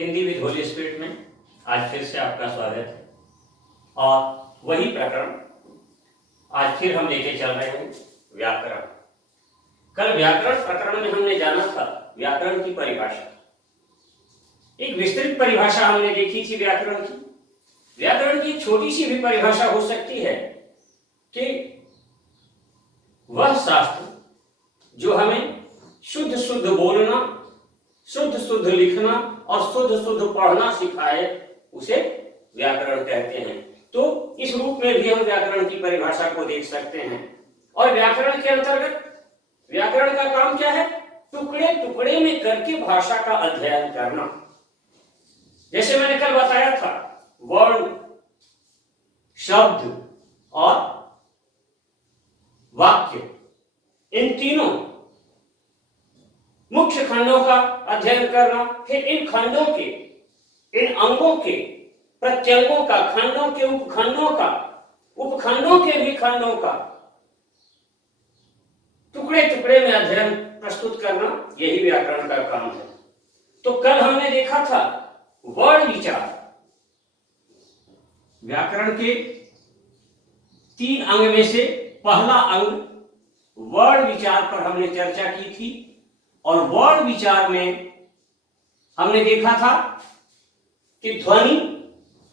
Hindi with Holi spirit में आज फिर से आपका स्वागत है। और वही प्रकरण आज फिर हम लेके चल रहे हैं, व्याकरण। कल व्याकरण प्रकरण में हमने जाना था व्याकरण की परिभाषा। एक विस्तृत परिभाषा हमने देखी थी व्याकरण की। व्याकरण की छोटी सी भी परिभाषा हो सकती है कि वह शास्त्र जो हमें शुद्ध शुद्ध बोलना, शुद्ध शुद्ध लिखना और शुद्ध शुद्ध पढ़ना सिखाए, उसे व्याकरण कहते हैं। तो इस रूप में भी हम व्याकरण की परिभाषा को देख सकते हैं। और व्याकरण के अंतर्गत व्याकरण का काम क्या है? टुकड़े टुकड़े में करके भाषा का अध्ययन करना। जैसे मैंने कल बताया था, वर्ण, शब्द और वाक्य, इन तीनों मुख्य खंडों का अध्ययन करना, फिर इन खंडों के, इन अंगों के, प्रत्यंगों का, खंडों के उपखंडों का, उपखंडों के भी खंडों का टुकड़े टुकड़े में अध्ययन प्रस्तुत करना, यही व्याकरण का काम है। तो कल हमने देखा था वर्ण विचार। व्याकरण के 3 अंग में से पहला अंग वर्ण विचार पर हमने चर्चा की थी। और वर्ण विचार में हमने देखा था कि ध्वनि,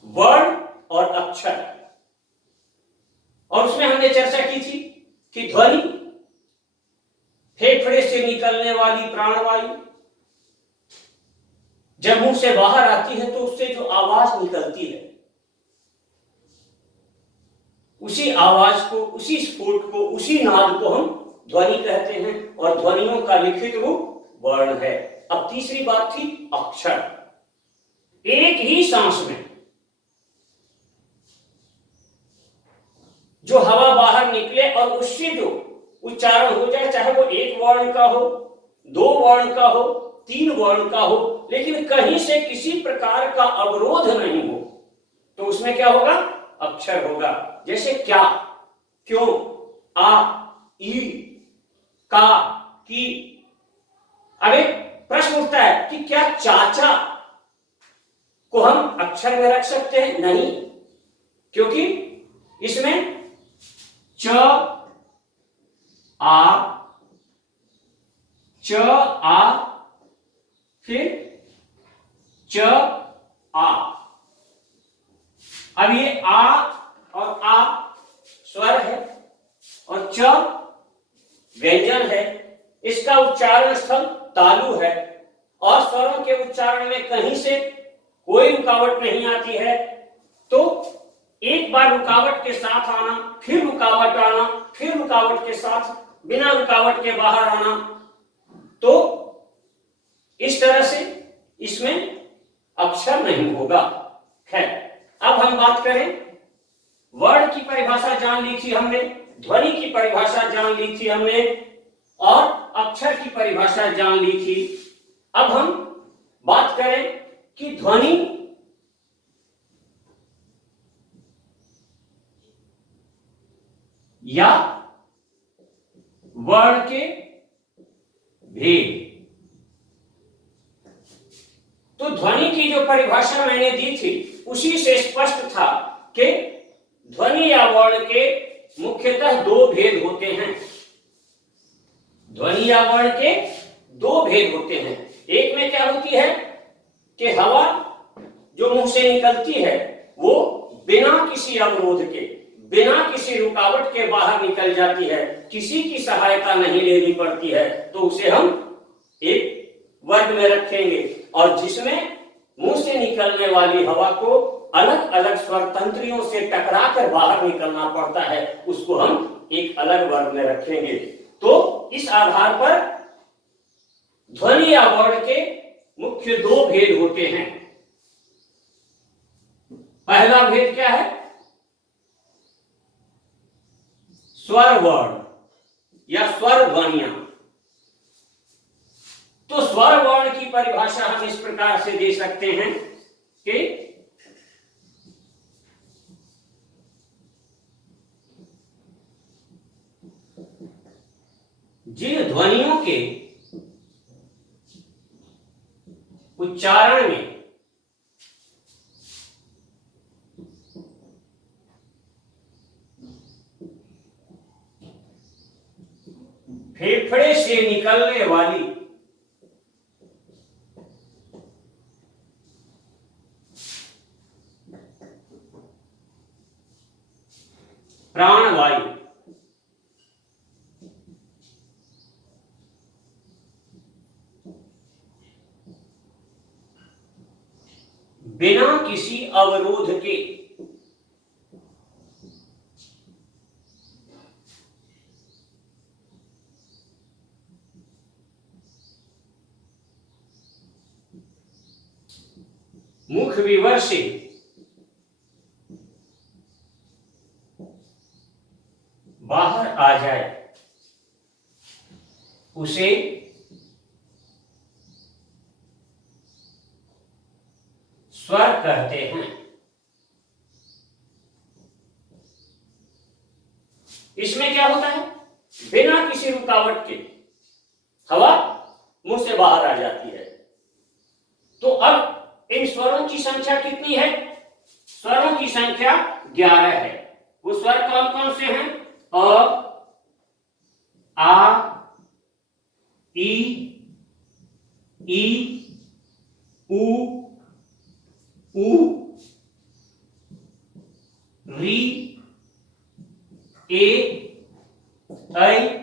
वर्ण और अक्षर। और उसमें हमने चर्चा की थी कि ध्वनि फेफड़े से निकलने वाली प्राणवायु जब मुंह से बाहर आती है तो उससे जो आवाज निकलती है, उसी आवाज को, उसी स्फुट को, उसी नाद को हम ध्वनि कहते हैं। और ध्वनियों का लिखित रूप वर्ण है। अब तीसरी बात थी अक्षर। एक ही सांस में जो हवा बाहर निकले और उससे जो उच्चारण हो जाए, चाहे वो 1 वर्ण का हो, 2 वर्ण का हो, 3 वर्ण का हो, लेकिन कहीं से किसी प्रकार का अवरोध नहीं हो, तो उसमें क्या होगा? अक्षर होगा। जैसे क्या, क्यों, आ, ई, का, की। अब एक प्रश्न उठता है कि क्या चाचा को हम अक्षर में रख सकते हैं? नहीं, क्योंकि इसमें च, आ, च, आ, फिर च, आ। अब ये आ और आ स्वर है और च व्यंजन है। इसका उच्चारण स्थल तालु है और स्वरों के उच्चारण में कहीं से कोई रुकावट नहीं आती है। तो एक बार रुकावट के साथ आना, फिर रुकावट आना, फिर रुकावट के साथ, बिना रुकावट के बाहर आना, तो इस तरह से इसमें अक्षर नहीं होगा। खैर, अब हम बात करें, वर्ण की परिभाषा जान ली थी हमने, ध्वनि की परिभाषा जान ली थी हमने और अक्षर की परिभाषा जान ली थी। अब हम बात करें कि ध्वनि या वर्ण के भेद। तो ध्वनि की जो परिभाषा मैंने दी थी उसी से स्पष्ट था कि ध्वनि या वर्ण के मुख्यतः 2 भेद होते हैं। ध्वनि या वर्ण के 2 भेद होते हैं। एक में क्या होती है कि हवा जो मुंह से निकलती है वो बिना किसी अवरोध के, बिना किसी रुकावट के बाहर निकल जाती है, किसी की सहायता नहीं लेनी पड़ती है, तो उसे हम एक वर्ग में रखेंगे। और जिसमें मुंह से निकलने वाली हवा को अलग अलग स्वर तंत्रियों से टकरा कर बाहर निकलना पड़ता है, उसको हम एक अलग वर्ग में रखेंगे। तो इस आधार पर ध्वनि या वर्ण के मुख्य 2 भेद होते हैं। पहला भेद क्या है? स्वर वर्ण या स्वर ध्वनियां। तो स्वर वर्ण की परिभाषा हम इस प्रकार से दे सकते हैं कि जिन ध्वनियों के उच्चारण में फेफड़े से निकलने वाली प्राणवायु बिना किसी अवरोध के मुख विवर से बाहर आ जाए उसे स्वर कहते हैं। इसमें क्या होता है, बिना किसी रुकावट के हवा मुंह से बाहर आ जाती है। तो अब इन स्वरों की संख्या कितनी है? स्वरों की संख्या 11 है। वो स्वर कौन कौन से हैं? अ, आ, ई, उ, री, ए, ऐ,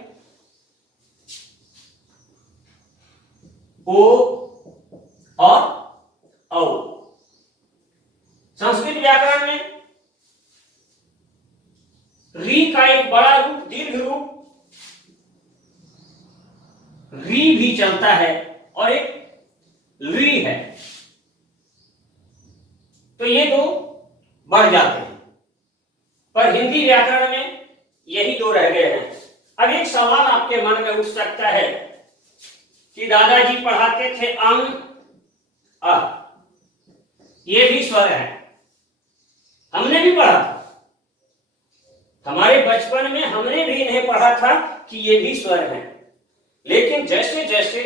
ओ और औ। संस्कृत व्याकरण में री का एक बड़ा रूप, दीर्घ रूप री भी चलता है और एक ली है, तो ये दो बढ़ जाते हैं। पर हिंदी व्याकरण में यही दो रह गए हैं। अब एक सवाल आपके मन में उठ सकता है कि दादाजी पढ़ाते थे अंग अ, ये भी स्वर है। हमने भी पढ़ा था, हमारे बचपन में हमने भी इन्हें पढ़ा था कि ये भी स्वर हैं। लेकिन जैसे जैसे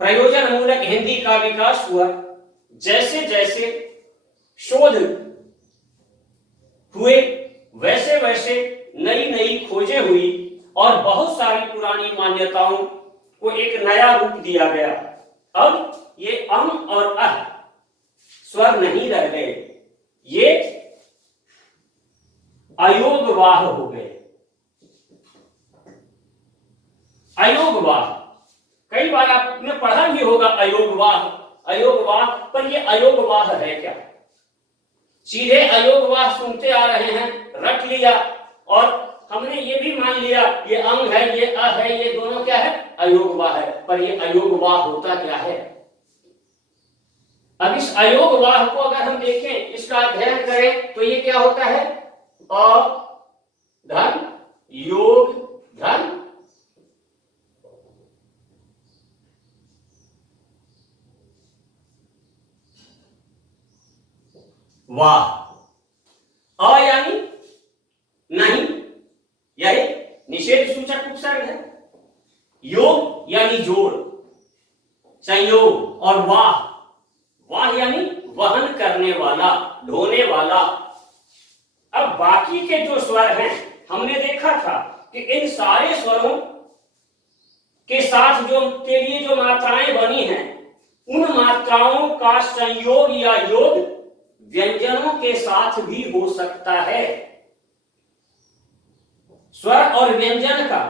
प्रयोजन मूलक हिंदी का विकास हुआ, जैसे जैसे शोध हुए, वैसे वैसे नई नई खोजें हुई और बहुत सारी पुरानी मान्यताओं को एक नया रूप दिया गया। अब ये अम और अह स्वर नहीं रह गए, ये अयोगवाह हो गए। अयोगवाह, कई बार आपने पढ़ा भी होगा अयोगवाह, अयोगवाह, पर ये अयोगवाह है क्या? सीधे अयोगवाह सुनते आ रहे हैं, रट लिया और हमने ये भी मान लिया ये अंग है, ये अ है, ये दोनों क्या है? अयोगवाह है। पर ये अयोगवाह होता क्या है? अब इस अयोगवाह को अगर हम देखें, इसका अध्ययन करें, तो ये क्या होता है? अ धन योग धन वाह। अ यानी नहीं, यही निषेध सूचक उपसर्ग है। योग यानी जोड़, संयोग, और वाह, वाह यानी वहन करने वाला, ढोने वाला। अब बाकी के जो स्वर हैं, हमने देखा था कि इन सारे स्वरों के साथ जो के लिए जो मात्राएं बनी हैं, उन मात्राओं का संयोग या योग व्यंजनों के साथ भी हो सकता है। स्वर और व्यंजन का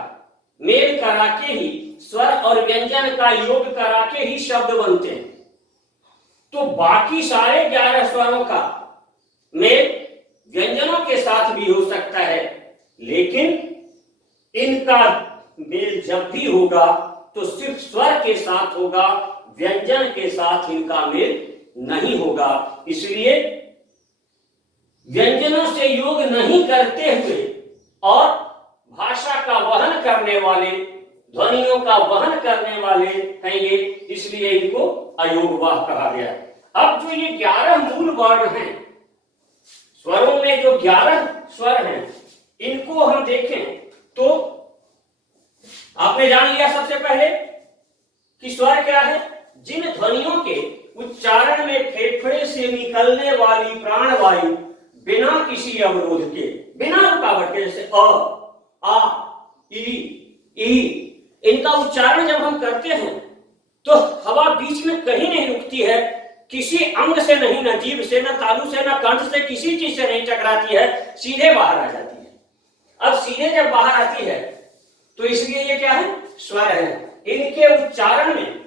मेल करा के ही, स्वर और व्यंजन का योग करा के ही शब्द बनते हैं। तो बाकी सारे 11 स्वरों का मेल व्यंजनों के साथ भी हो सकता है, लेकिन इनका मेल जब भी होगा तो सिर्फ स्वर के साथ होगा, व्यंजन के साथ इनका मेल नहीं होगा। इसलिए व्यंजनों से योग नहीं करते हुए और भाषा का वहन करने वाले, ध्वनियों का वहन करने वाले हैं ये, इसलिए इनको अयोगवाह कहा गया। अब जो ये 11 मूल वर्ण हैं, स्वरों में जो 11 स्वर हैं, इनको हम देखें तो आपने जान लिया सबसे पहले कि स्वर क्या है? जिन ध्वनियों के उच्चारण में फेफड़े से निकलने वाली प्राणवायु बिना किसी अवरोध के, बिना रुकावट के, जैसे अ, आ, ई, ई, इनका उच्चारण जब हम करते हैं तो हवा बीच में कहीं नहीं रुकती है, किसी अंग से नहीं, न जीभ से, न तालू से, न कंठ से, किसी चीज से नहीं टकराती है, सीधे बाहर आ जाती है। अब सीधे जब बाहर आती है तो इसलिए ये क्या है, स्वर है। इनके उच्चारण में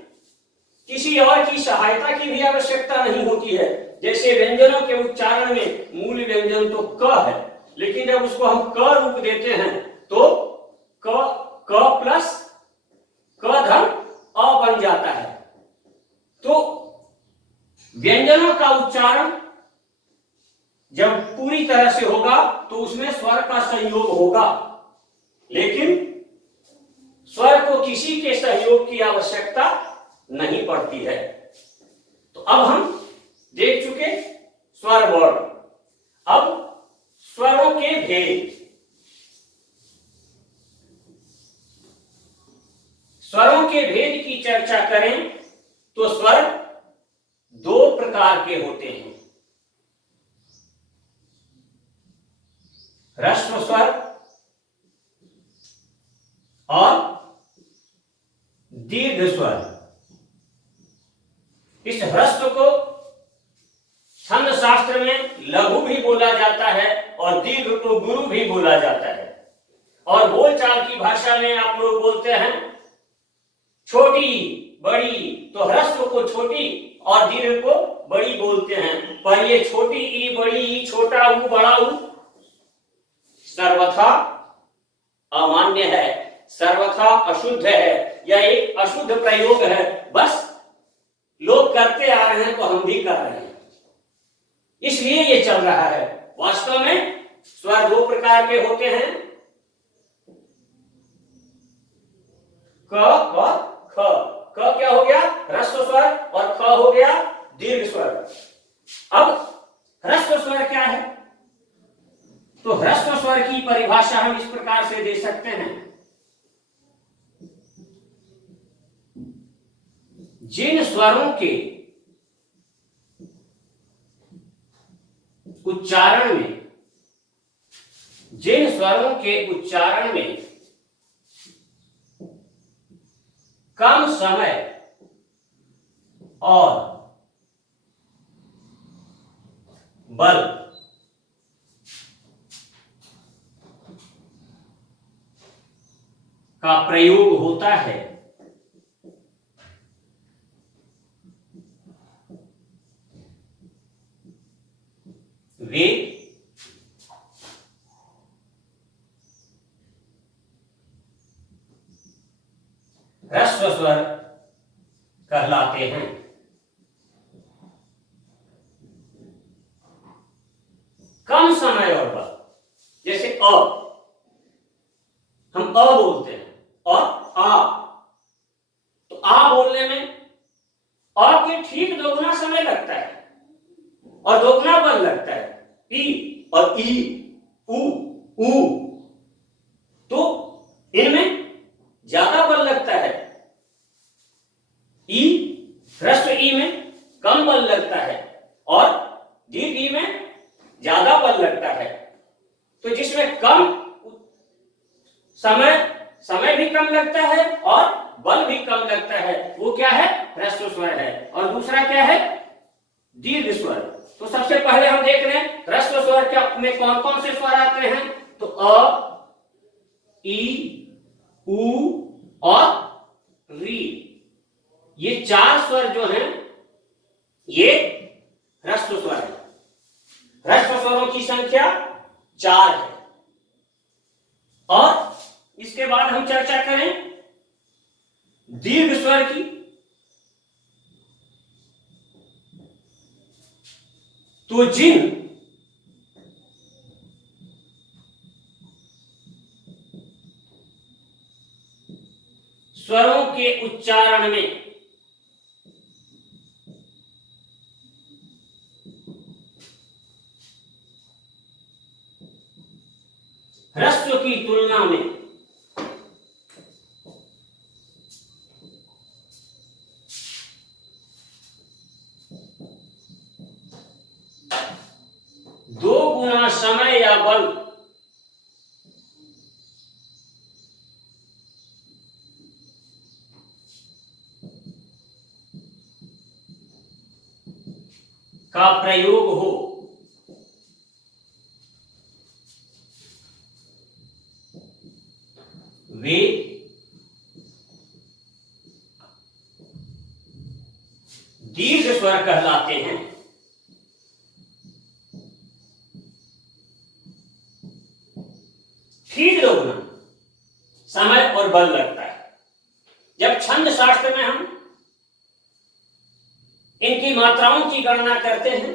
किसी और की सहायता की भी आवश्यकता नहीं होती है। जैसे व्यंजनों के उच्चारण में मूल व्यंजन तो क है, लेकिन जब उसको हम क रूप देते हैं तो क प्लस क धन अ बन जाता है। तो व्यंजनों का उच्चारण जब पूरी तरह से होगा तो उसमें स्वर का संयोग होगा, लेकिन स्वर को किसी के सहयोग की आवश्यकता नहीं पड़ती है। तो अब हम देख चुके स्वर वर्ण। अब स्वरों के भेद। स्वरों के भेद की चर्चा करें तो स्वर दो प्रकार के होते हैं, ह्रस्व स्वर और दीर्घ स्वर। इस ह्रस्व को छंद शास्त्र में लघु भी बोला जाता है और दीर्घ को गुरु भी बोला जाता है। और बोलचाल की भाषा में आप लोग बोलते हैं छोटी बड़ी, तो ह्रस्व को छोटी और दीर्घ को बड़ी बोलते हैं। पर ये छोटी ई, बड़ी ई, छोटा ऊ, बड़ा ऊ सर्वथा अमान्य है, सर्वथा अशुद्ध है, यह एक अशुद्ध प्रयोग है। बस लोग करते आ रहे हैं तो हम भी कर रहे हैं, इसलिए ये चल रहा है। वास्तव में स्वर दो प्रकार के होते हैं, क और ख। क क्या हो गया, ह्रस्व स्वर, और ख हो गया दीर्घ स्वर। अब ह्रस्व स्वर क्या है, तो ह्रस्व स्वर की परिभाषा हम इस प्रकार से दे सकते हैं, जिन स्वरों के उच्चारण में कम समय और बल का प्रयोग होता है, वे ह्रस्व स्वर कहलाते हैं। कम समय और बल, जैसे अ, हम अ बोलते हैं, और आ, तो आ बोलने में अ के ठीक दोगुना समय लगता है और दोगुना बल लगता है। ई और ई, ऊ, तो इनमें ज्यादा बल लगता है। ई, ह्रस्व ई में कम बल लगता है और दीर्घ ई में ज्यादा बल लगता है। तो जिसमें कम समय भी कम लगता है और बल भी कम लगता है, वो क्या है, ह्रस्व स्वर है। और दूसरा क्या है, दीर्घ स्वर। तो सबसे पहले हम देख रहे हैं ह्रस्व स्वर क्या में कौन कौन से स्वर आते हैं, तो अ, ई, ऊ और री। ये चार स्वर जो हैं ये ह्रस्व स्वर है। ह्रस्व स्वरों की संख्या 4 है। और इसके बाद हम चर्चा करें दीर्घ स्वर की। तो जिन स्वरों के उच्चारण में ह्रस्व की तुलना में दो गुना समय या बल का प्रयोग हो, वे दीर्घ स्वर कहलाते हैं। ठीक दोगुना समय और बल लगता है। जब छंद शास्त्र में हम इनकी मात्राओं की गणना करते हैं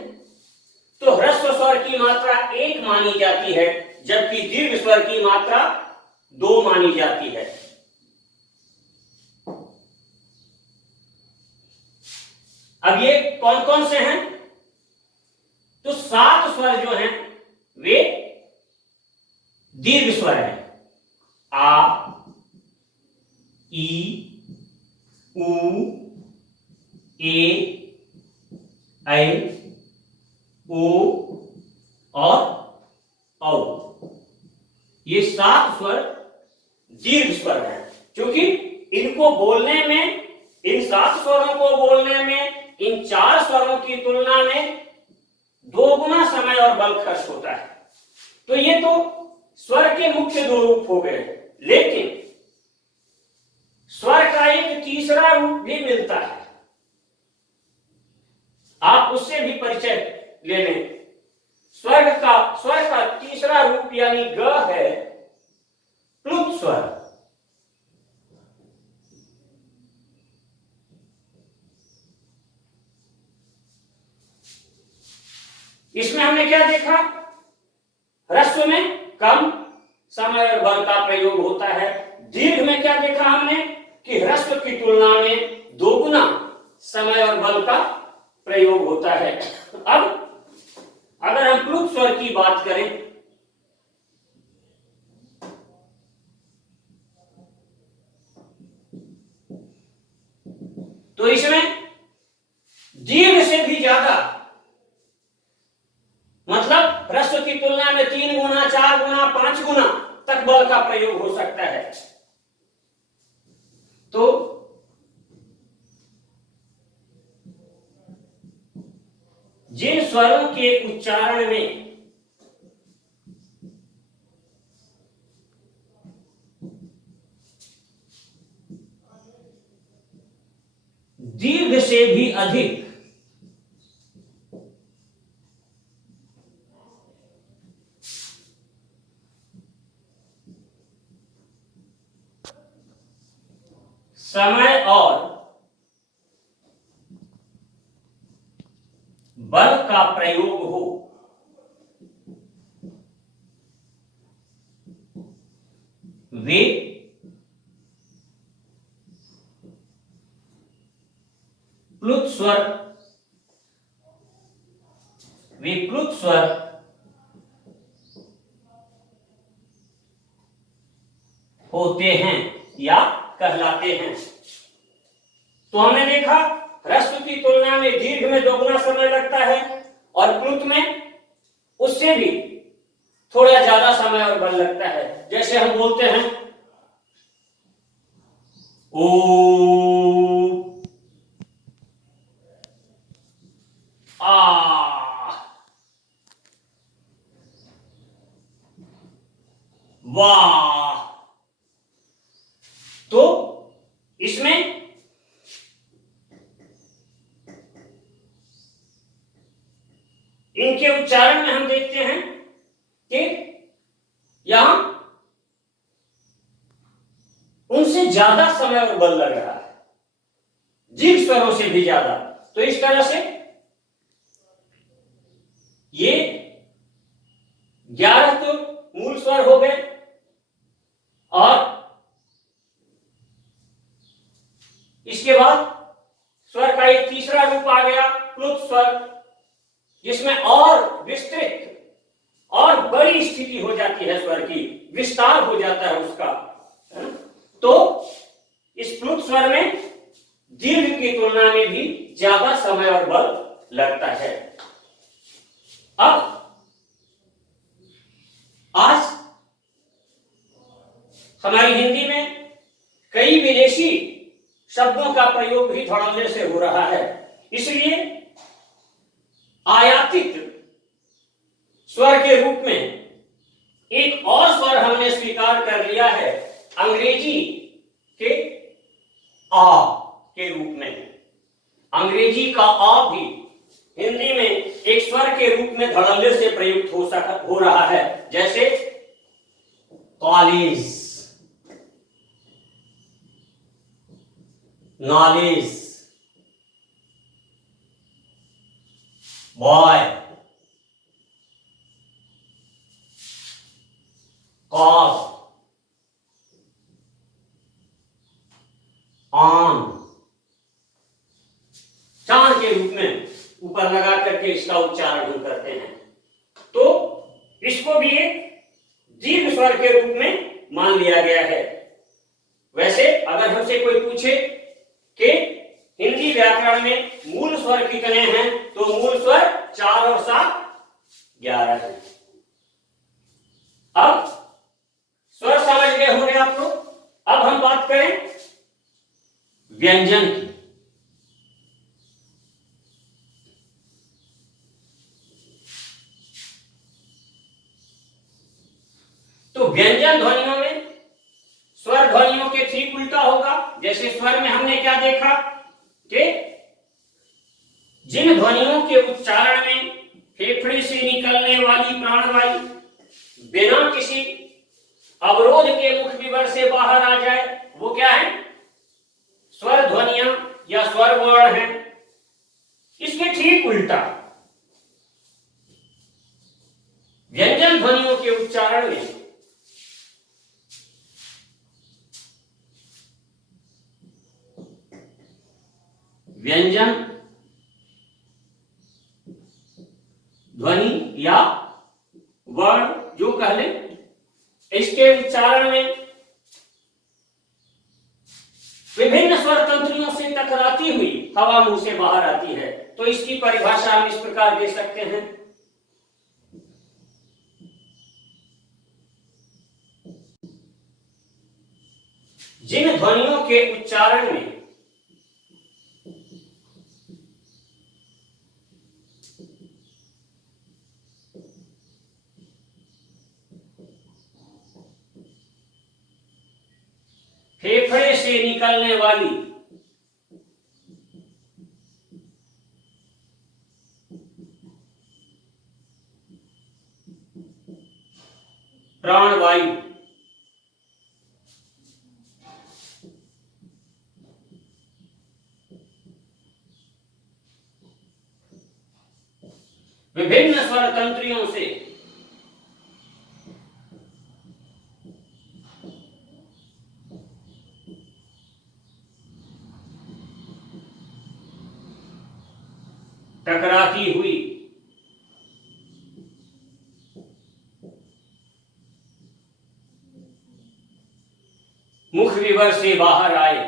तो ह्रस्व स्वर की मात्रा 1 मानी जाती है, जबकि दीर्घ स्वर की मात्रा 2 मानी जाती है। अब ये कौन कौन से हैं? तो 7 स्वर जो हैं वे दीर्घ स्वर हैं। आ, ई, उ, ए, ऐ, ओ और औ। ये 7 स्वर दीर्घ स्वर हैं, क्योंकि इनको बोलने में, इन 7 स्वरों को बोलने में इन 4 स्वरों की तुलना में 2 गुना समय और बल खर्च होता है। तो ये तो स्वर के मुख्य 2 रूप हो गए, लेकिन स्वर का एक तीसरा रूप भी मिलता है। आप उससे भी परिचय ले लें। स्वर का तीसरा रूप यानी ग है प्लुत स्वर। इसमें हमने क्या देखा? ह्रस्व में कम समय और बल का प्रयोग होता है। दीर्घ में क्या देखा हमने कि ह्रस्व की तुलना में 2 गुना समय और बल का प्रयोग होता है। अब अगर हम प्लुत स्वर की बात करें तो इसमें दीर्घ से भी ज्यादा, मतलब ह्रस्व की तुलना में 3 गुना, 4 गुना, 5 गुना तक बल का प्रयोग हो सकता है। तो जिन स्वरों के उच्चारण में दीर्घ से भी अधिक समय और बल का प्रयोग हो, वे प्लुत स्वर होते हैं या कहलाते हैं। तो हमने देखा ह्रस्व की तुलना में दीर्घ में 2 गुना समय लगता है और प्लुत में उससे भी थोड़ा ज्यादा समय और बल लगता है। जैसे हम बोलते हैं ओ, आ, वाह। तो इसमें इनके उच्चारण में हम देखते हैं कि यहां उनसे ज्यादा समय और बल लग रहा है, दीर्घ स्वरों से भी ज्यादा। तो इस तरह से ये 11 तो मूल स्वर हो गए और इसके बाद स्वर का एक तीसरा रूप आ गया प्लुत स्वर, जिसमें और विस्तृत और बड़ी स्थिति हो जाती है, स्वर की विस्तार हो जाता है उसका। तो इस प्लुत स्वर में दीर्घ की तुलना में भी ज्यादा समय और बल लगता है। अब आज हमारी हिंदी में कई विदेशी शब्दों का प्रयोग भी धड़ल्ले से हो रहा है, इसलिए स्वर के रूप में एक और स्वर हमने स्वीकार कर लिया है अंग्रेजी के आ के रूप में। अंग्रेजी का आ भी हिंदी में एक स्वर के रूप में धड़ल्ले से प्रयुक्त हो रहा है, जैसे college, knowledge, boy, cause, on, चांद के रूप में ऊपर लगा करके इसका उच्चारण हम करते हैं। तो इसको भी एक दीर्घ स्वर के रूप में मान लिया गया है। वैसे अगर हमसे कोई पूछे कि हिंदी व्याकरण में मूल स्वर कितने हैं, तो मूल स्वर 4 और 7 11 है। अब स्वर समझ गए होंगे आप लोग। अब हम बात करें व्यंजन की। तो व्यंजन ध्वनियों में स्वर ध्वनियों के ठीक उल्टा होगा। जैसे स्वर में हमने क्या देखा कि जिन ध्वनियों के उच्चारण में फेफड़े से निकलने वाली प्राणवायु बिना किसी अवरोध के मुख विवर से बाहर आ जाए, वो क्या है? स्वर ध्वनियां या स्वर वर्ण है। इसके ठीक उल्टा व्यंजन ध्वनियों के उच्चारण में व्यंजन ध्वनि या वर्ण जो कह ले, इसके उच्चारण में विभिन्न स्वर तंत्रियों से टकराती हुई हवा मुंह से बाहर आती है। तो इसकी परिभाषा हम इस प्रकार दे सकते हैं, जिन ध्वनियों के उच्चारण में फेफड़े से निकलने वाली प्राणवायु विभिन्न स्वर तंत्रियों से टकराती हुई मुख विवर से बाहर आए,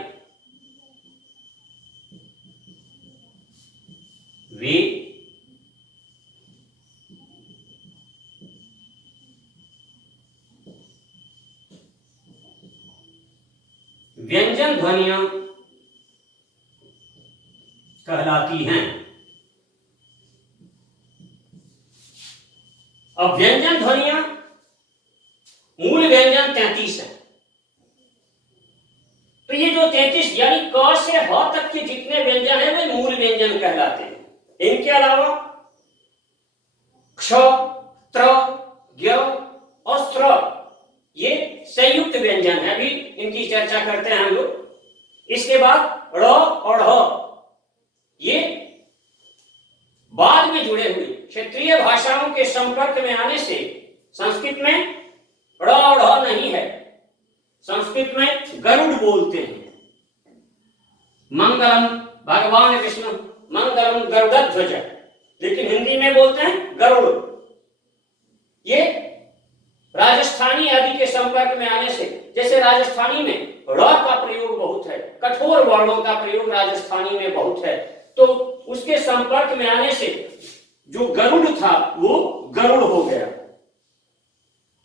वे व्यंजन ध्वनियां कहलाती हैं। अब व्यंजन ध्वनियां, मूल व्यंजन 33 है। तो ये जो 33 यानी क से ह तक के जितने व्यंजन है वे मूल व्यंजन कहलाते हैं। इनके अलावा क्ष, त्र, ज्ञ और स्र ये संयुक्त व्यंजन है, अभी इनकी चर्चा करते हैं हम लोग। इसके बाद ड़ और ढ़ ये बाद में जुड़े हुए क्षेत्रीय भाषाओं के संपर्क में आने से, संस्कृत में ड़ और ढ़ नहीं है, संस्कृत में गरुड़ बोलते हैं। मंगलम भगवान विष्णु मंगलम गरुड़ध्वज, लेकिन हिंदी में बोलते हैं गरुड़। ये राजस्थानी आदि के संपर्क में आने से, जैसे राजस्थानी में ड़ का प्रयोग बहुत है, कठोर वर्णों का प्रयोग राजस्थानी में बहुत है, तो उसके संपर्क में आने से जो गरुड़ था वो गरुड़ हो गया।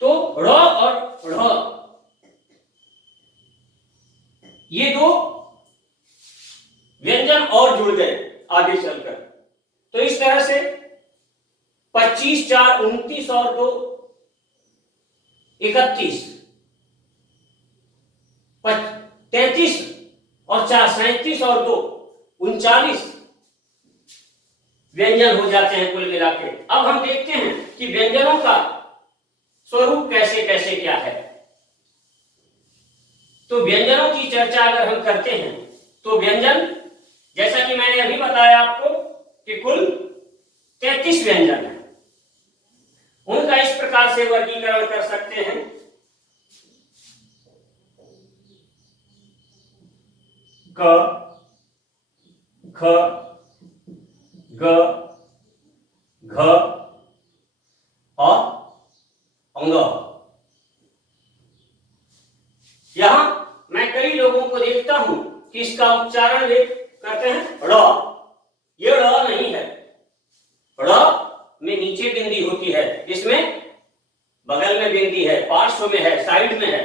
तो ड़ और ढ़ ये दो व्यंजन और जुड़ गए आगे चलकर। तो इस तरह से 25 25 4 29 और 2 31, 33 और 4 37 और 2 39 व्यंजन हो जाते हैं कुल मिला के। अब हम देखते हैं कि व्यंजनों का स्वरूप कैसे कैसे क्या है। तो व्यंजनों की चर्चा अगर हम करते हैं तो व्यंजन, जैसा कि मैंने अभी बताया आपको कि कुल 33 व्यंजन हैं। उनका इस प्रकार से वर्गीकरण कर सकते हैं। क, ख, ग, घ और अंग। यहां मैं कई लोगों को देखता हूं कि इसका उच्चारण वे करते हैं र। ये र नहीं है। र में नीचे बिंदी होती है, इसमें बगल में बिंदी है, पार्श्व में है, साइड में है।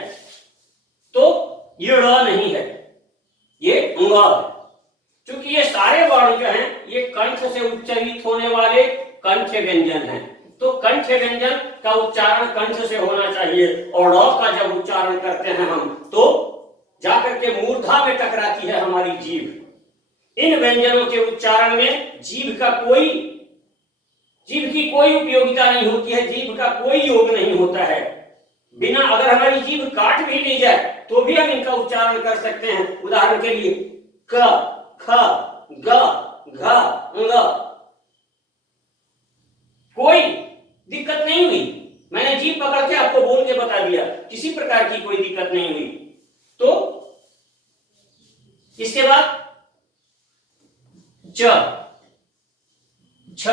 तो ये र नहीं है, ये अंग है। क्योंकि ये सारे वर्ण जो हैं ये कंठ से उच्चारित होने वाले कंठ व्यंजन हैं। तो कंठ व्यंजन का उच्चारण कंठ से होना चाहिए और र का जब उच्चारण करते हैं हम तो जाकर के मूर्धा में टकराती है हमारी जीभ। इन व्यंजनों के उच्चारण में जीभ की कोई उपयोगिता नहीं होती है, जीभ का कोई योग नहीं होता है। बिना, अगर हमारी जीभ काट भी ली जाए तो भी हम इनका उच्चारण कर सकते हैं। उदाहरण के लिए क, ख, ग, घ, अंग, कोई दिक्कत नहीं हुई। मैंने जीभ पकड़ के आपको बोल के बता दिया, किसी प्रकार की कोई दिक्कत नहीं हुई। तो इसके बाद च, छ,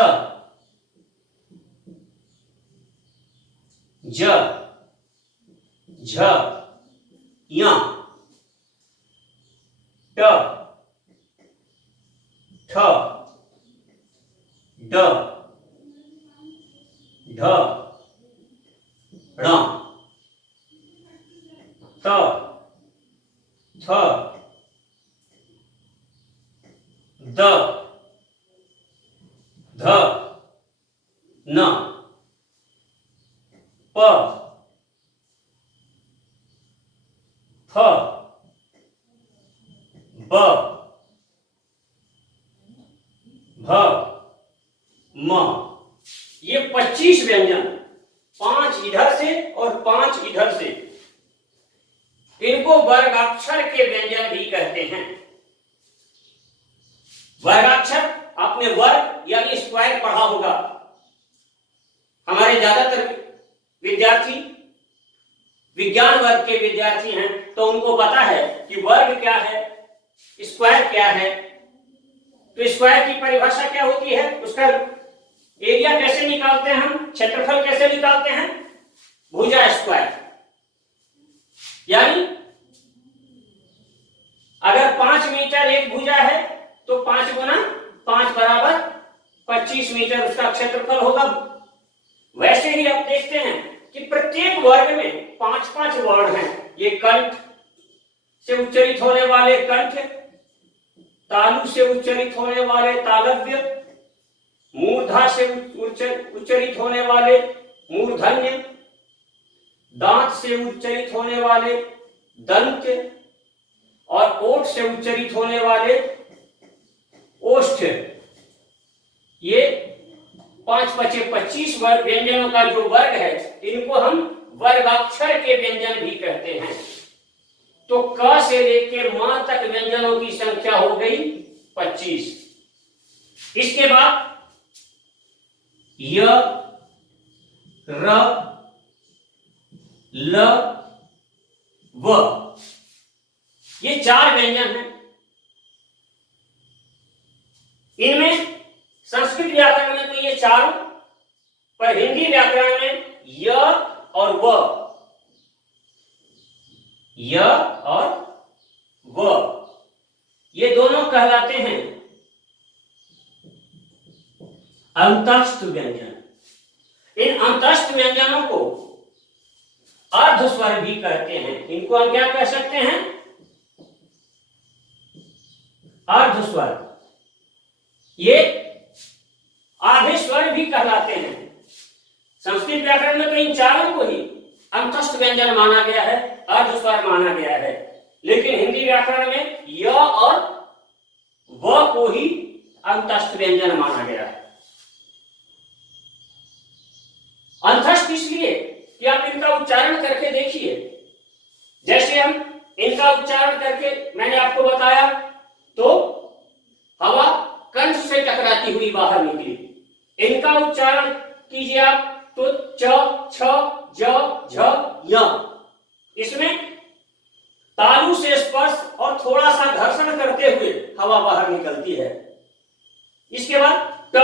ज, झ, य, ट, ठ, ड, ढ, ण, त, थ, द, ध, न, प, फ, ब, भ, म। ये 25 व्यंजन, 5 इधर से और 5 इधर से, इनको वर्गाक्षर के व्यंजन भी कहते हैं। वर्गाक्षर आपने वर्ग यानी स्क्वायर पढ़ा होगा। हमारे ज्यादातर विद्यार्थी विज्ञान वर्ग के विद्यार्थी हैं तो उनको पता है कि वर्ग क्या है, स्क्वायर क्या है। तो स्क्वायर की परिभाषा क्या होती है, उसका एरिया कैसे निकालते हैं हम, क्षेत्रफल कैसे निकालते हैं, भुजा स्क्वायर। यानी अगर 5 मीटर एक भुजा है तो 5 गुना 5 बराबर 25 मीटर उसका क्षेत्रफल होगा। वैसे ही आप देखते हैं कि प्रत्येक वर्ग में 5-5 वर्ण हैं। ये कंठ से उच्चारित होने वाले कंठ, तालु से उच्चारित होने वाले तालव्य, मूर्धा से उच्चारित होने वाले मूर्धन्य, दांत से उच्चारित होने वाले दंत और ओठ से उच्चारित होने वाले ओष्ठ। ये 5-5-25 वर्ग व्यंजनों का जो वर्ग है इनको हम वर्गाक्षर के व्यंजन भी कहते हैं। तो क से लेकर म तक व्यंजनों की संख्या हो गई 25। इसके बाद य, र, ल, व, ये 4 व्यंजन हैं। इनमें संस्कृत व्याकरण में तो ये 4, पर हिंदी व्याकरण में य और व, य और व, ये दोनों कहलाते हैं अंतस्थ व्यंजन। इन अंतस्थ व्यंजनों को अर्ध स्वर भी कहते हैं। इनको हम क्या कह सकते हैं, अर्ध स्वर। ये आधे स्वर भी कहलाते हैं। संस्कृत व्याकरण में तो इन चारों को ही अंतस्थ व्यंजन माना गया है, अर्ध स्वर माना गया है, लेकिन हिंदी व्याकरण में य और व को ही अंतस्थ व्यंजन माना गया है। अंतस्थ इसलिए कि आप इनका उच्चारण करके देखिए, जैसे हम इनका उच्चारण करके मैंने आपको बताया तो हवा कंठ से टकराती हुई बाहर निकली। इनका उच्चारण कीजिए आप तो च, छ, ज, झ, य। इसमें तालु से स्पर्श और थोड़ा सा घर्षण करते हुए हवा बाहर निकलती है। इसके बाद ट,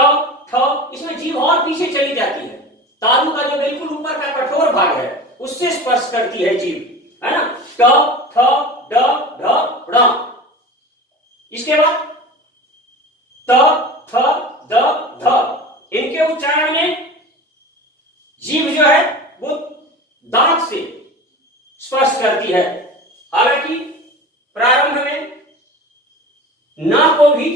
ठ, इसमें जीभ और पीछे चली जाती है। तालु का जो बिल्कुल ऊपर का कठोर भाग है उससे स्पर्श करती है जीभ, है ना। ट, ठ, ड, ढ, ण। इसके बाद त, थ, द, ध। इनके उच्चारण में जीभ जो है वो दांत से स्पर्श करती है। हालांकि प्रारंभ में न को भी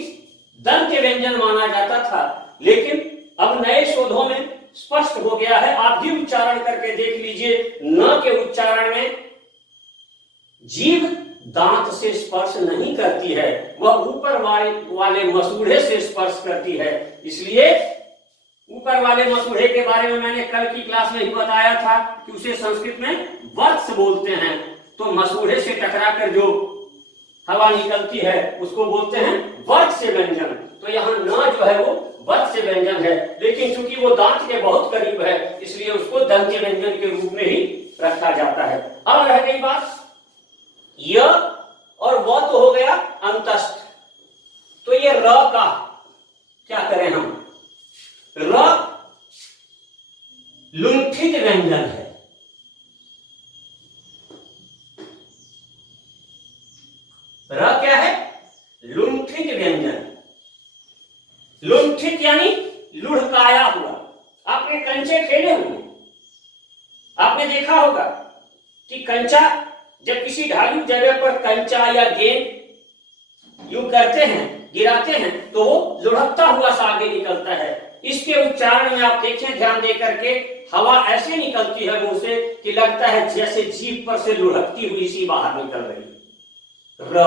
दंत व्यंजन माना जाता था, लेकिन अब नए शोधों में स्पष्ट हो गया है। आप भी उच्चारण करके देख लीजिए, न के उच्चारण में जीभ दांत से स्पर्श नहीं करती है, वह ऊपर वाले मसूड़े से स्पर्श करती है। इसलिए ऊपर वाले मसूड़े के बारे में मैंने कल की क्लास में ही बताया था कि उसे संस्कृत में वत्स बोलते हैं। तो मसूड़े से टकराकर जो हवा निकलती है उसको बोलते हैं वर्त से व्यंजन। तो यहाँ न जो है वो वर्त से व्यंजन है, लेकिन चूंकि वो दांत के बहुत करीब है इसलिए उसको दंत व्यंजन के रूप में ही रखा जाता है। अब रह गई बात य और व तो हो गया अंतस्थ। तो ये र का क्या करें हम? र लुंठित व्यंजन है। र क्या है? लुंठित व्यंजन। लुंठित यानी लुढ़काया हुआ। आपने कंचे खेले होंगे, आपने देखा होगा कि कंचा जब किसी ढालू जगह पर कंचा या गेंद यूं करते हैं, गिराते हैं, तो वो लुढ़कता हुआ सा आगे निकलता है। इसके उच्चारण में आप देखें ध्यान दे करके, हवा ऐसे निकलती है मुंह से कि लगता है जैसे जीभ पर से लुढ़कती हुई सी बाहर निकल रही। र,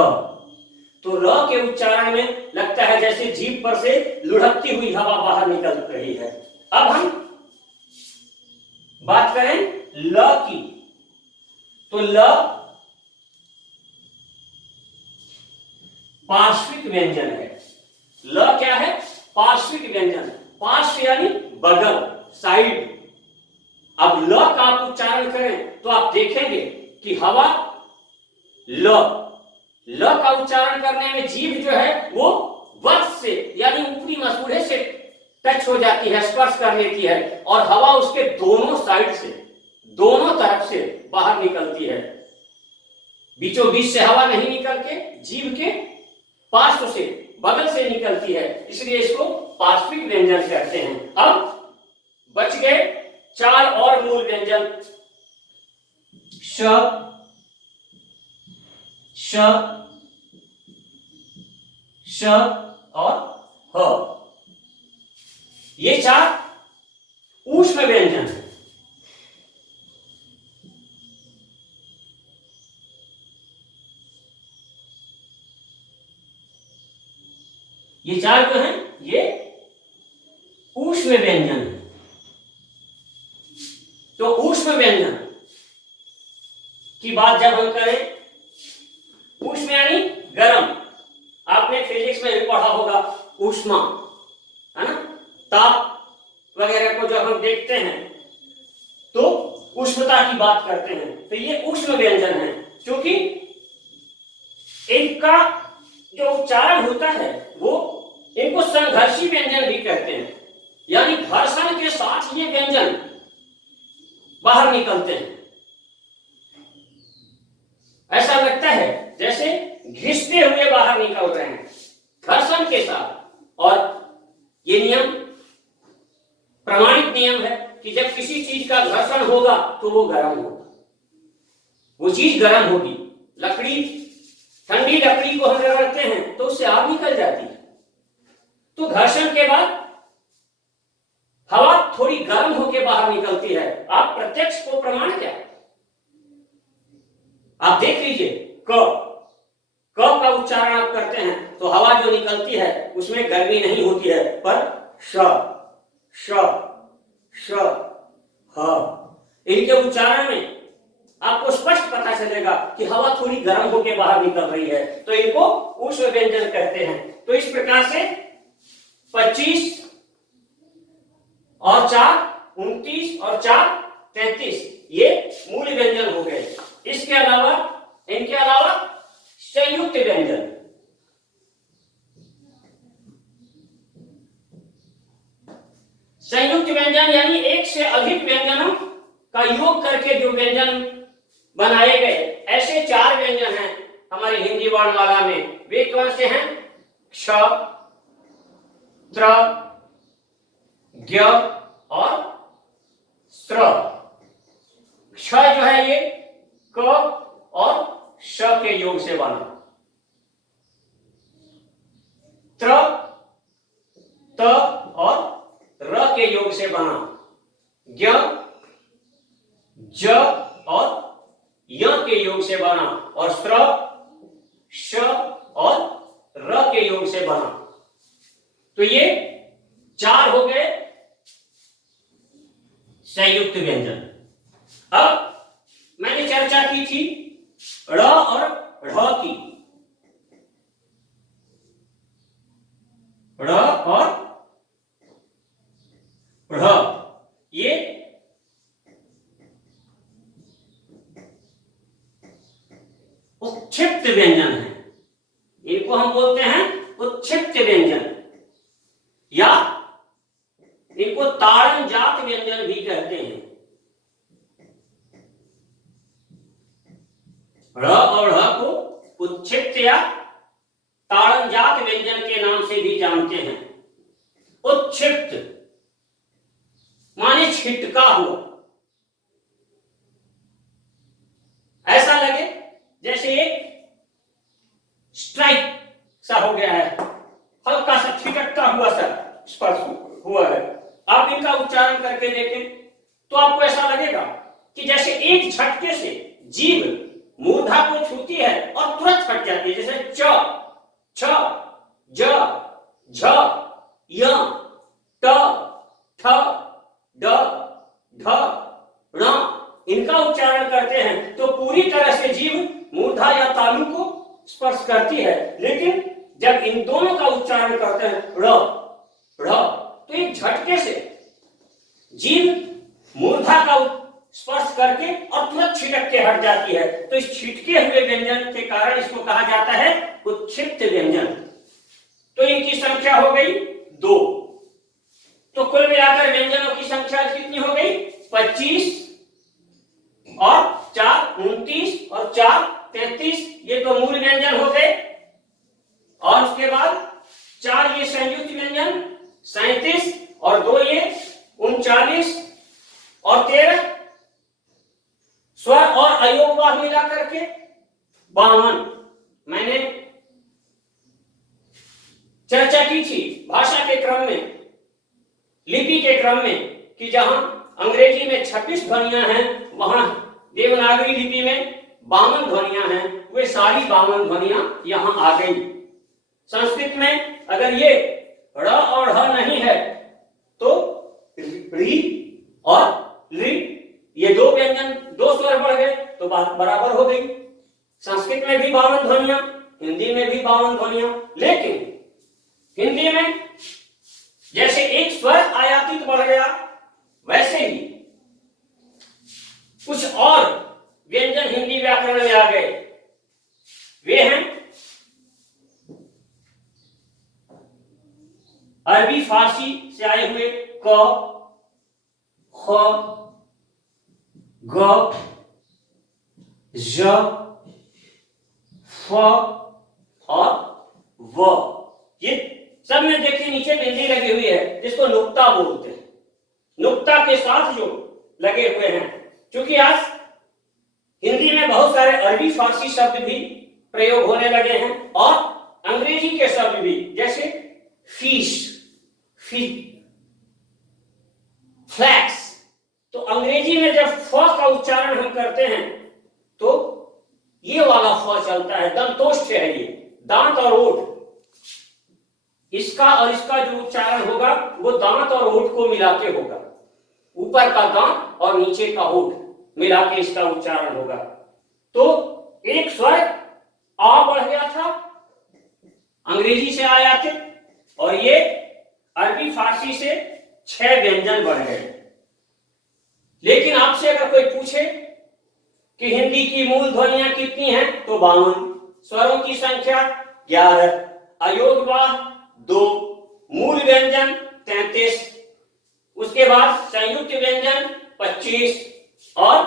तो र के उच्चारण में लगता है जैसे जीभ पर से लुढ़कती हुई हवा बाहर निकल रही है। अब हम बात करें ल की, तो ल पार्श्विक व्यंजन है। ल क्या है? पार्श्विक व्यंजन। पार्श्व यानी बगल, साइड। अब ल का आप उच्चारण करें तो आप देखेंगे कि हवा ल का उच्चारण करने में जीभ जो है वो वत्स से यानी ऊपरी मसूड़े से टच हो जाती है, स्पर्श कर लेती है, और हवा उसके दोनों साइड से, दोनों तरफ से बाहर निकलती है। बीचों बीच से हवा नहीं निकल के जीभ के पार्श्व से, बगल से निकलती है, इसलिए इसको पार्श्विक व्यंजन कहते हैं। अब बच गए चार और मूल व्यंजन, श, श, श और ह। ये चार ऊष्म व्यंजन है। ये चार जो हैं ये ऊष्म व्यंजन है। तो ऊष्म व्यंजन की बात जब हम करें, ऊष्म यानी गर्म। आपने फिजिक्स में भी पढ़ा होगा ऊष्मा, है ना। ताप वगैरह को जब हम देखते हैं तो उष्णता की बात करते हैं। तो ये ऊष्म व्यंजन है, क्योंकि इनका जो उच्चारण होता है वो, इनको संघर्षी व्यंजन भी कहते हैं, यानी घर्षण के साथ ये व्यंजन बाहर निकलते हैं। ऐसा लगता है जैसे घिसते हुए बाहर निकल रहे हैं घर्षण के साथ। और ये नियम प्रमाणित नियम है कि जब किसी चीज का घर्षण होगा तो वो गर्म होगा, वो चीज गर्म होगी। लकड़ी, ठंडी लकड़ी को हम रगड़ते हैं तो उससे आग निकल जाती है। तो घर्षण के बाद हवा थोड़ी गर्म होके बाहर निकलती है। आप प्रत्यक्ष को प्रमाण क्या, आप देख लीजिए, क का उच्चारण आप करते हैं तो हवा जो निकलती है उसमें गर्मी नहीं होती है, पर श श श ह इनके उच्चारण में आपको स्पष्ट पता चलेगा कि हवा थोड़ी गर्म होकर बाहर निकल रही है, तो इनको ऊष्म व्यंजन कहते हैं। तो इस प्रकार से 25 और 4 29 और 4 33 ये मूल व्यंजन हो गए। इसके अलावा, इनके अलावा संयुक्त व्यंजन, संयुक्त व्यंजन यानी एक से अधिक व्यंजनों का योग करके जो व्यंजन बनाए गए, ऐसे 4 व्यंजन हैं हमारी हिंदी वर्णमाला में। वे कौन से हैं? क्ष, त्र, ज्ञ और स्त्र। क्ष जो है ये क और श के योग से बना, त्र त और र के योग से बना, ज्ञ ज और य के योग से बना, और स्त्र श और र के योग से बना। तो ये 4 हो गए संयुक्त व्यंजन। अब मैंने चर्चा की थी ड़ और ढ़ की, ड़ और ढ़ ये उत्क्षिप्त व्यंजन है। इनको हम बोलते हैं उत्क्षिप्त व्यंजन, या इनको ताड़न जात व्यंजन भी कहते हैं। ड़ और ढ़ को उत्क्षिप्त या ताड़न जात व्यंजन के नाम से भी जानते हैं। उत्क्षिप्त माने छिटका हुआ, ऐसा लगे जैसे एक स्ट्राइक सा हो गया है, हल्का सा छिटकता हुआ सा स्पर्श हुआ है। आप इनका उच्चारण करके देखें तो आपको ऐसा लगेगा कि जैसे एक झटके से जीभ मूर्धा को छूती है और तुरंत हट जाती है, जैसे च, छ, ज, झ, य, ट, ठ, ड, ढ, ण इनका उच्चारण करते हैं तो पूरी तरह से जीभ मूर्धा या तालु को स्पर्श करती है। लेकिन जब इन दोनों का उच्चारण करते हैं ड़ ढ़, तो एक झटके से जीभ मूर्धा का स्पर्श करके और तुरंत छिटक के हट जाती है। तो इस छिटके हुए व्यंजन के कारण इसको कहा जाता है उत्क्षिप्त व्यंजन। तो इनकी संख्या हो गई 2। तो कुल मिलाकर व्यंजनों की संख्या कितनी हो गई? 25 और 4 29 और 4 33, ये तो मूल व्यंजन हो गए। और उसके बाद 4 ये संयुक्त व्यंजन 37 और 2 ये 39 और 13 स्वर और अयोगवाह मिला करके 52। मैंने चर्चा की थी भाषा के क्रम में, लिपि के क्रम में, कि जहां अंग्रेजी में 26 ध्वनियां हैं वहां देवनागरी लिपि में 52 ध्वनियां हैं। वे सारी 52 ध्वनियां यहां आ गई। संस्कृत में अगर ये ड़ और ढ़ नहीं है तो री और ली, ये 2 व्यंजन 2 स्वर बढ़ गए तो बात बराबर हो गई। संस्कृत में भी 52 ध्वनियां, हिंदी में भी 52 ध्वनियां, लेकिन हिंदी में जैसे एक स्वर आयातित बढ़ गया, वैसे ही कुछ और व्यंजन हिंदी व्याकरण में आ गए। वे हैं अरबी फारसी से आए हुए क, ख, ग, ज, फ और व। ये सब में देखिए नीचे बिंदी लगी हुई है जिसको नुक्ता बोलते हैं। नुक्ता के साथ जो लगे हुए हैं, क्योंकि आज हिंदी में बहुत सारे अरबी फारसी शब्द भी प्रयोग होने लगे हैं और अंग्रेजी के शब्द भी, जैसे फीस, फी, फ्लैक्स। तो अंग्रेजी में जब फ का उच्चारण हम करते हैं तो ये वाला फ चलता है, दंतोष्ठ है ये, दांत और ओठ, इसका और इसका जो उच्चारण होगा वो दांत और ओठ को मिला के होगा, ऊपर का दांत और नीचे का ओठ मिला के इसका उच्चारण होगा। तो एक स्वर आ बढ़ गया था, अंग्रेजी से आया थे, और ये अरबी फारसी से 6 व्यंजन बढ़ गए। लेकिन आपसे अगर कोई पूछे कि हिंदी की मूल ध्वनियां कितनी हैं, तो 52, स्वरों की संख्या 11, अयोगवाह 2, मूल व्यंजन 33, उसके बाद संयुक्त व्यंजन 25 और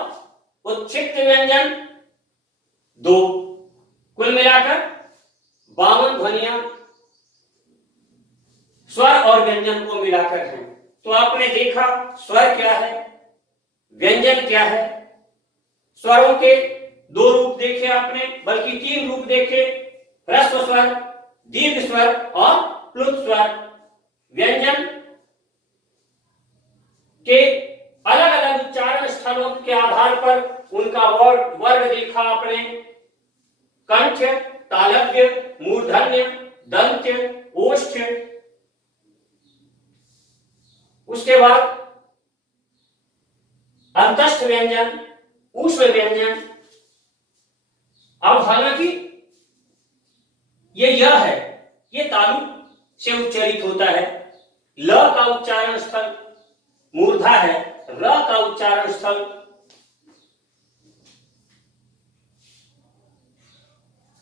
उच्छिष्ट व्यंजन 2, कुल मिलाकर 52 ध्वनियां स्वर और व्यंजन को मिलाकर हैं। तो आपने देखा स्वर क्या है, व्यंजन क्या है, स्वरों के 2 रूप देखे आपने, बल्कि 3 रूप देखे, ह्रस्व स्वर, दीर्घ स्वर और प्लुत स्वर। व्यंजन के अलग अलग उच्चारण स्थलों के आधार पर उनका वर्ग देखा आपने, कंठ, तालव्य, मूर्धन्य, दंत्य, ओष्ठ। उसके बाद अंतस्थ व्यंजन, ऊष्म व्यंजन। अब हालांकि ये य है, ये तालु से उच्चारित होता है, ल का उच्चारण स्थल मूर्धा है, र का उच्चारण स्थल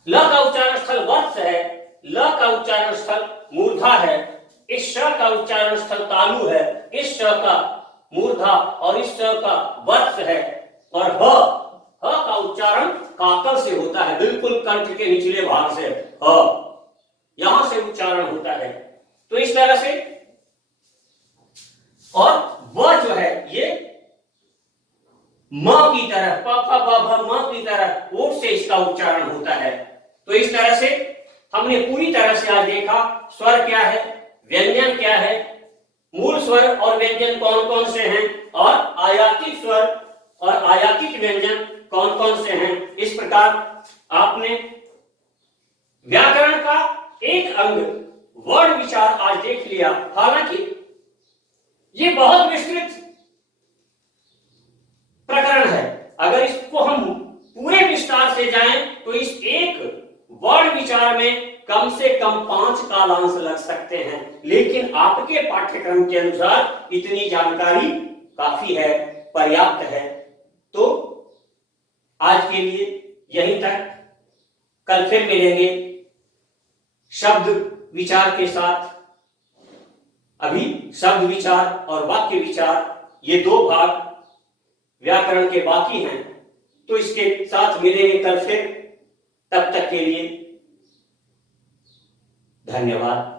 ल का उच्चारण स्थल वत्स है, ल का उच्चारण स्थल मूर्धा है, इस श का उच्चारण स्थल तालु है, इस श का मूर्धा और इस श का वत्स है, और ह का उच्चारण काकल से होता है, बिल्कुल कंठ के निचले भाग से ह यहां से उच्चारण होता है। तो इस तरह से, और व जो है ये म की तरह, प फ ब भ म की तरह ओठ से इसका उच्चारण होता है। तो इस तरह से हमने पूरी तरह से आज देखा स्वर क्या है, व्यंजन क्या है, मूल स्वर और व्यंजन कौन कौन से हैं, और आयातित स्वर और आयातित व्यंजन कौन कौन से हैं। इस प्रकार आपने व्याकरण का एक अंग वर्ण विचार आज देख लिया। हालांकि ये बहुत विस्तृत प्रकरण है, अगर इसको हम पूरे विस्तार से जाएं तो इस एक वर्ण विचार में कम से कम 5 कालांश लग सकते हैं, लेकिन आपके पाठ्यक्रम के अनुसार इतनी जानकारी काफी है, पर्याप्त है। तो आज के लिए यहीं तक, कल फिर मिलेंगे शब्द विचार के साथ। अभी शब्द विचार और वाक्य विचार ये 2 भाग व्याकरण के बाकी हैं, तो इसके साथ मिलेंगे कल फिर। तब तक के लिए धन्यवाद।